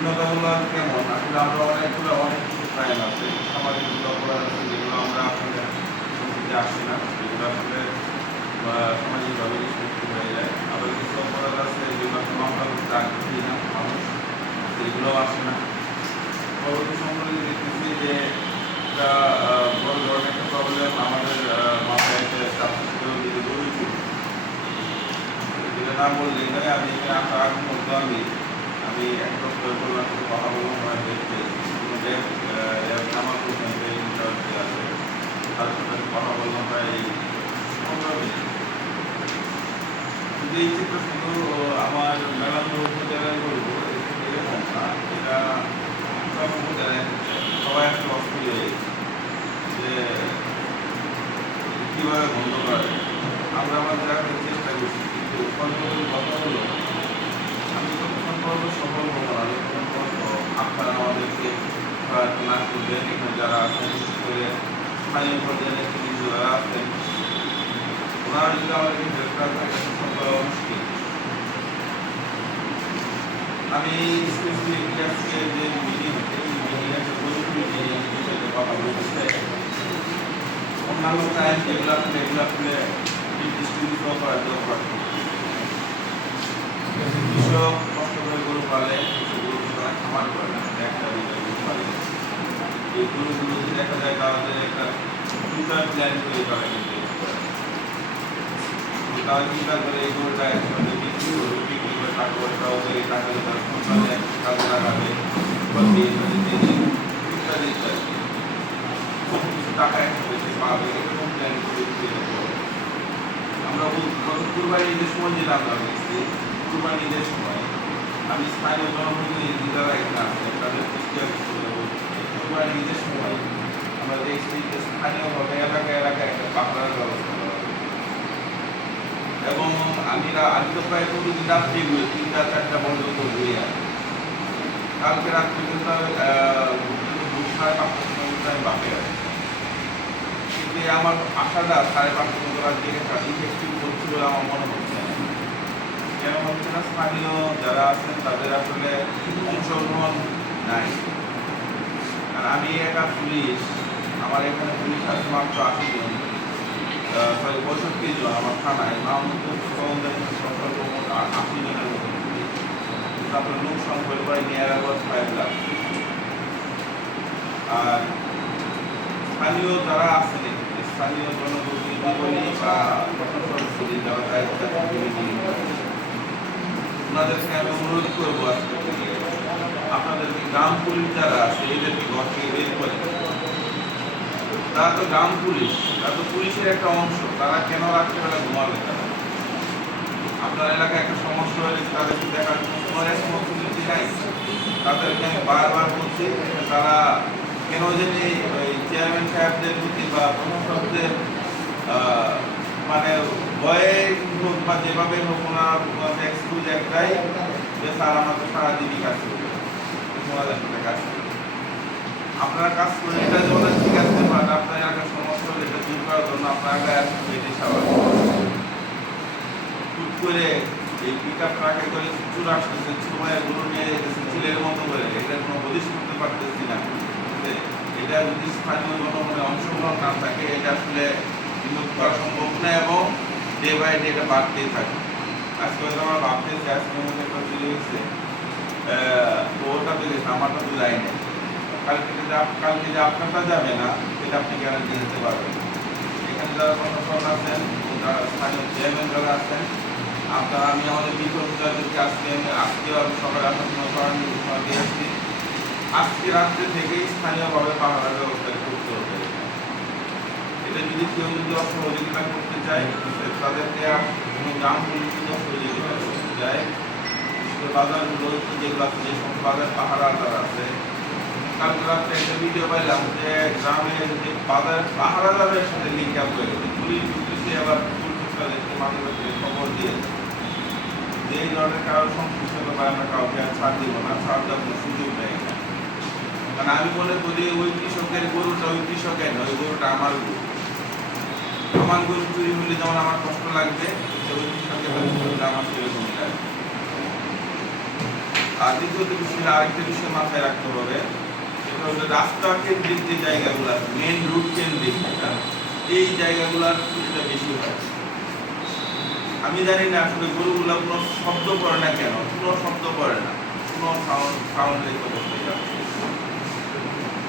বিভিন্নতাগুলো কেমন আসলে আমরা অনেক কিছু ক্রাইম আছে, সামাজিক অপরাধ আছে যেগুলো আমরা আসলে নথিতে আসে না, যেগুলো আসলে সামাজিকভাবে নিষ্পত্তি হয়ে যায়। আবার কিছু অপরাধ আছে যেগুলো আসলে মামলা করতে আগ্রহী না মানুষ, সেগুলোও আসে না। পরবর্তী সম্পর্কে দেখতেছি যে একটা বড় ধরনের একটা প্রবলেম আমাদের মাথায় গড়ে উঠছে। যেটা না বললে এখানে আমি এখানে আসার আগে বলতো আমি একদম কল্যাণ সাথে কথা বললাম, আমার দেখতে আমার প্রথমে ইন্টারভিউ আছে, তার সাথে কথা বললাম প্রায় 15 মিনিট। কিন্তু এই চিত্র শুধু আমার মেলানো উপজেলায় বলবো এরকম না, এটা সব উপজেলায় হচ্ছে। সবাই একটা অস্থির হয়ে গেছে যে কীভাবে বন্ধ করা যায়। আমরা আমাদের একটা চেষ্টা করছি, কিন্তু কন্ট্রোল কথা হলো আমি যতক্ষণ পর্ব সফল হবো না, যতক্ষণ পর্ব আপনারা আমাদেরকে না করবেন। এখানে যারা আছেন বিশেষ করে স্থানীয় পর্যায়ে নেতৃবৃন্দ যারা আছেন, ওনারা যদি আমাদেরকে গ্রেফতার থাকে সফল করা মুশকিল। আমি স্পেসিফিক আজকে যে মিটিং একটা জরুরি বিষয়ে কথা বলতে চাই। অন্যান্য টাইম যেগুলো আপনি ডিস্ট্রিবিউট করার জন্য কৃষক কষ্ট করে গরু পালে, কিছু গরু তারা খামার করে না, একটা দুইটা গরু পালে। এই গরুগুলো দেখা যায় তাদের একটা ফিউচার প্ল্যান তৈরি করে, কিন্তু তারা চিন্তা করে এই গরুটা একসাথে বিক্রি করে টাকা পয়সা ওদের এই টাকা দিয়ে তারা সন্তানে কাজে লাগাবে ইত্যাদি ইত্যাদি কিছু টাকা একসাথে সে পাবে, এরকম প্ল্যান করে আমরা কুরবানি ঈদের সময় যেটা আমরা দেখছি, কুরবানি ঈদের সময় আমি স্থানীয় জনপ্রতিনিধি যারা এখানে আছেন তাদের কুরবানি ঈদের সময় আমরা দেখছি যে স্থানীয়ভাবে এলাকায় একটা পাকড়ার ব্যবস্থা করা হয়। এবং আমি তো প্রায় প্রতিদিন রাত্রি ঘুরি, 3টা-4টা পর্যন্ত ঘুরি। কালকে রাত্রে কিন্তু 5:30টার সময় আমি বাপে আসি, কিন্তু আমার আশাটা 5:30 পর্যন্ত রাত জেগে ইফেক্টিভ করছি বলে আমার মনে হচ্ছে না। কেন হচ্ছে না? স্থানীয় যারা আছেন তাদের আসলে অংশগ্রহণ নাই। আর আমি একা পুলিশ, আমার এখানে পুলিশ আছে মাত্র 80 জন, 65 জন আমার থানায়, মাহমুদ 80 জনের মতো পুলিশ। তারপরে লোক সংখ্যা প্রায় নিয়ার অ্যাবাউট 5 লাখ। আর স্থানীয় যারা আছেন, স্থানীয় জনপ্রতিনিধি বলি বা প্রশাসন যারা দায়িত্ব ওনাদেরকে আমি অনুরোধ করবো আজকে থেকে আপনাদেরকে গ্রাম পুলিশ যারা আছে এদেরকে ঘর থেকে বের করে। তারা তো গ্রাম পুলিশ, তারা তো পুলিশের একটা অংশ, তারা কেন রাত্রেবেলা ঘুমাবে? তারা আপনার এলাকায় একটা সমস্যা হলে তাদেরকে দেখার জন্য কোনো রেসপন্সিবিলিটি নাই। তাদেরকে আমি বারবার বলছি তারা কেন জানি ওই চেয়ারম্যান সাহেবদের প্রতি বা প্রশাসকদের মানে ভয়ে হোক বা যেভাবে হোক ওনার এক্সকিউজ একটাই যে স্যার আমাদের সারাদিনই কাজ করবে, তোমাদের সাথে কাজ করবে। আপনারা কাজ করে এটা যেমন ঠিক আছে, বাট আপনার এলাকার সমস্যা হলে এটা দূর করার জন্য আপনার এলাকায় এটি স্বাভাবিক। হুট করে এই পিক আপ ট্রাকে করে চুর আসতেছে, সময় গরু নিয়ে যেতেছে ছেলের মতো করে, এটা কোনো হদিশ করতে পারতেছি না। এটা যদি স্থানীয় জনগণের অংশগ্রহণ না থাকে এটা আসলে বিমুখ করা সম্ভব না, এবং ডে বাই ডে এটা বাড়তেই থাকে। আজকে হয়তো আমরা ভাবতেছি আজকের মধ্যে একটা চলে গেছে, তো ওটা তো গেছে, আমারটা তো যাই না। কালকে যে আপনারটা যাবে না সেটা আপনি গ্যারান্টি দিতে পারবেন। এখানে যারা প্রশাসন আছেন, যারা স্থানীয় চেয়ারম্যান যারা আছেন, আপনারা আমি আমাদের বিশ্ববিদ্যালয়কে আজকেও আমি সকালে আপনার সরাসরি ঘোষণা দিয়ে আসছি, আজকে রাত্রে থেকেই স্থানীয়ভাবে পাহাড়ের ব্যবস্থা করতে হবে। এটা যদি কেউ অসহযোগিতা করতে চায় তাদেরকে কোনো গ্রাম পুলিশ সহযোগিতা করতে চায়, বাজারগুলো যেগুলো আছে, যে সমস্ত বাজার পাহারা যারা আছে, কালকে রাত্রে একটা ভিডিও পাইলাম যে গ্রামের যে বাজার পাহারাদারের সাথে লিঙ্ক আপ হয়ে গেছে, পুলিশ ঢুকতেছে আবার তাদেরকে মানুষকে খবর দিয়ে যে এই ধরনের কারো সংশ্লিষ্ট ব্যাপারে আমরা কাউকে আর ছাড় দিব না, ছাড় দেওয়ার কোনো সুযোগ নেই। কারণ আমি মনে করি ওই কৃষকের গরুটা ওই কৃষকের নয়, ওই গরুটা আমার গরু। আমার গরু চুরি হলে যেমন আমার কষ্ট লাগবে, ওই কৃষকের আমার সেরকমই লাগবে। আর দ্বিতীয়ত বিষয়টা আরেকটা বিষয় মাথায় রাখতে হবে, সেটা হলো রাস্তা কেন্দ্রিক যে জায়গাগুলো, মেন রুট কেন্দ্রিক, এই জায়গাগুলোর চুরিটা বেশি হয়। আমি জানি না আসলে গরুগুলো কোনো শব্দ করে না কেন, কোনো শব্দ করে না, কোনো সাউন্ড রেখে বসে যাচ্ছে।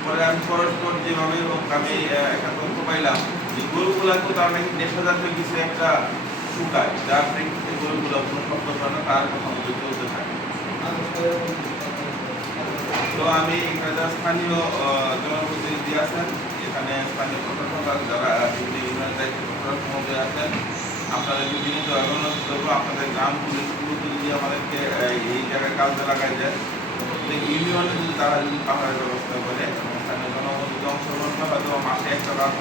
পরে আমি পরস্পর যেভাবে হোক আমি একটা তথ্য পাইলাম যে গরুগুলাকে তার নাকি নেশা জাতীয় কিছু একটা শুকায়, যার প্রেক্ষিতে গরুগুলো কোনো শব্দ করে না, তার কথা মতো চলতে থাকে। তো আমি এখানে যারা স্থানীয় জনপ্রতিনিধি আছেন, এখানে স্থানীয় প্রশাসক যারা বিভিন্ন ইউনিয়নের দায়িত্ব প্রশাসক মহোদয় আছেন, আপনাদেরকে বিনীত অনুরোধ করবো আপনাদের গ্রাম পুলিশগুলোকে যদি আমাদেরকে এই জায়গায় কাজে লাগাই যায়, প্রত্যেক ইউনিয়নে যদি তারা যদি পাহাড়ের ব্যবস্থা করে এবং স্থানীয় জনগণ যদি অংশগ্রহণ করে, হয়তো মাসে একটা রাত